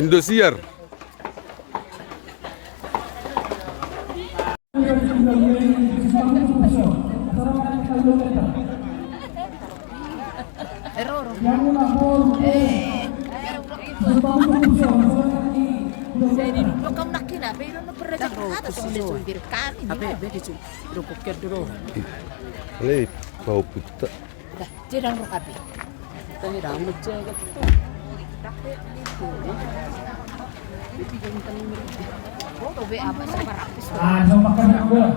Indosiar. Lei bau buta. Jedang rokapi. Tadi rambut jaga tuh. Oh, be apa separapis. Ah, so makan gua.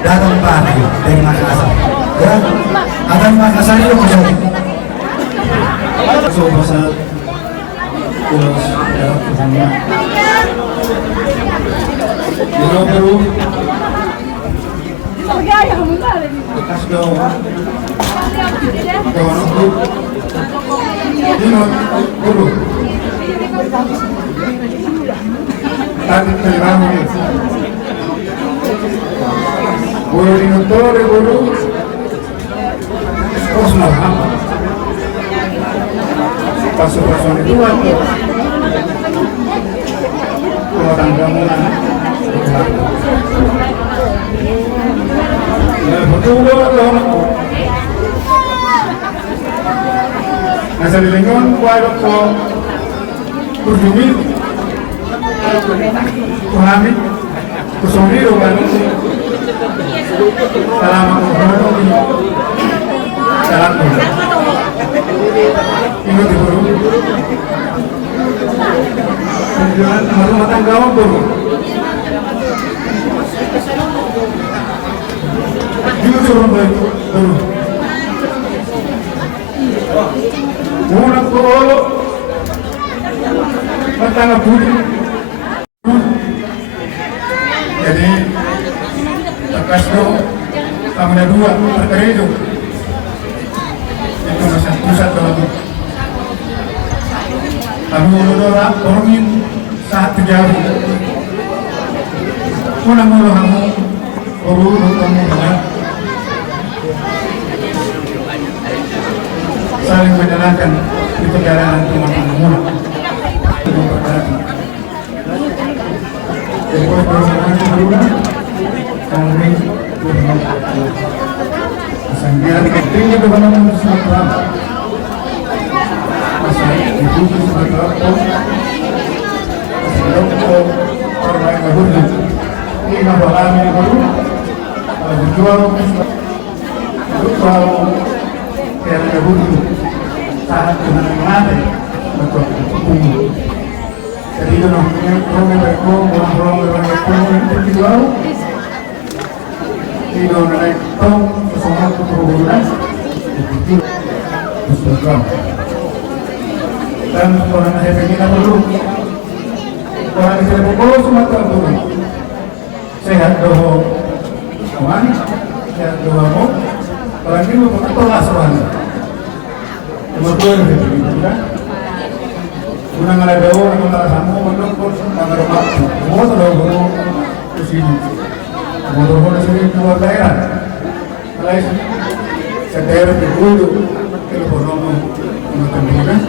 Datang pagi dari Makassar, ya. Ada Makassar itu masuk. So pasal terus ya kesana. Baru kas dong. Dulu. Tadi terlalu. Guru di motor, guru Oslo, pasu-pasu itu apa? Kalau tanggapan, ya betul kalau nasa dilingon, kuairok ko kurjumi, kuhami, kusoniro, Salamat Jalan dulu. Ingat guru. Tujuan rumah tangga guru. Juga suruh baik guru. Muna guru. Matangga budi. Jadi tegas dong. Kamu ada dua perkara itu masih pusat dalam kamu orang orangin saat terjadi mula kamu urut kamu dengan saling menjalankan di perjalanan teman-teman mula jadi kalau berhubungan kami Sanggiran tinggi kebenaran Sumatera. Masih itu Sumatera pun sebelum orang yang berhubung ini masalah ini baru dijual yang berhubung saat kemenangan untuk umum. Jadi itu namanya orang yang dijual tidak naik tong sesuatu keperluan itu berprogram dan orang yang begini perlu orang yang tidak perlu Sumatera dulu sehat doho aman sehat doho mau orang ini mau kelas soalnya cuma dua yang begitu kan guna ngalai doho antara samu untuk antara waktu mau terlalu ke sini motor sering keluar daerah, mulai daerah dulu telepon nomor macam ini kan,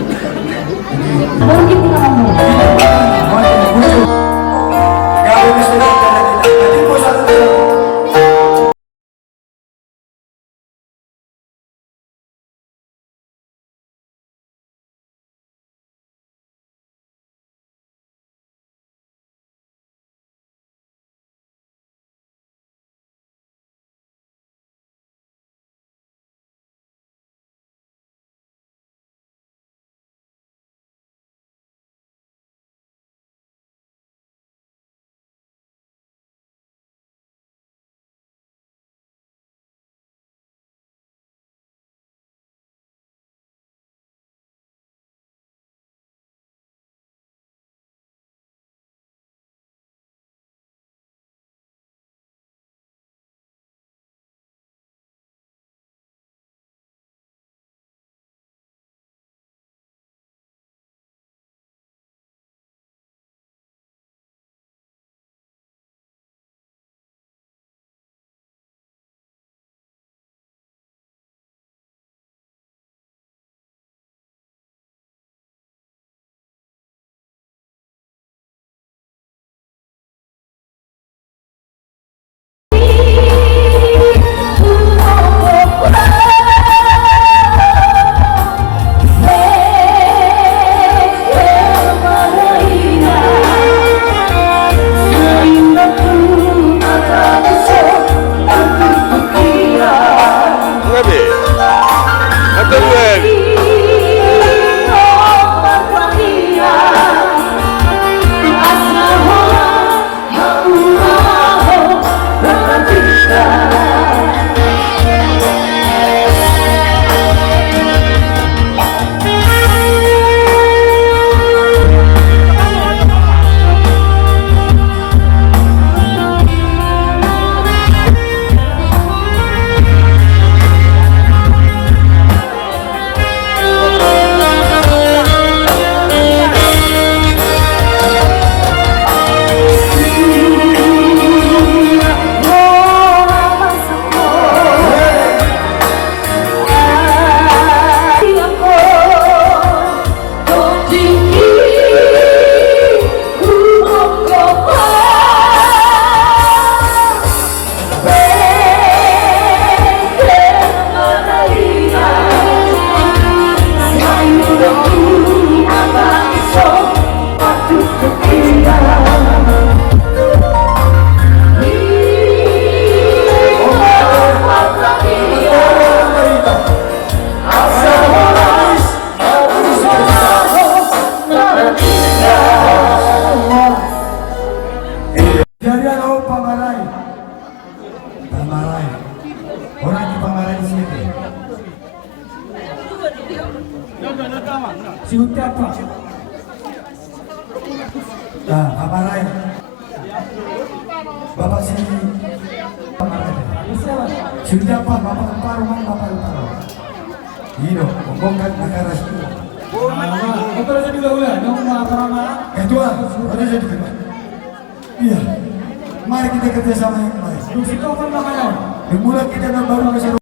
Si Utiapa. Nah, Bapak Rai. Bapak sini. Bapak Rai. Si Utiapa, Bapak Utara, Bapak Utara. Hino, bongkar negara itu. Betul saja juga ulah, dong apa-apa. Ketua, ada jadi kita. Iya. Mari kita kerjasama yang baik. Dimulai kita baru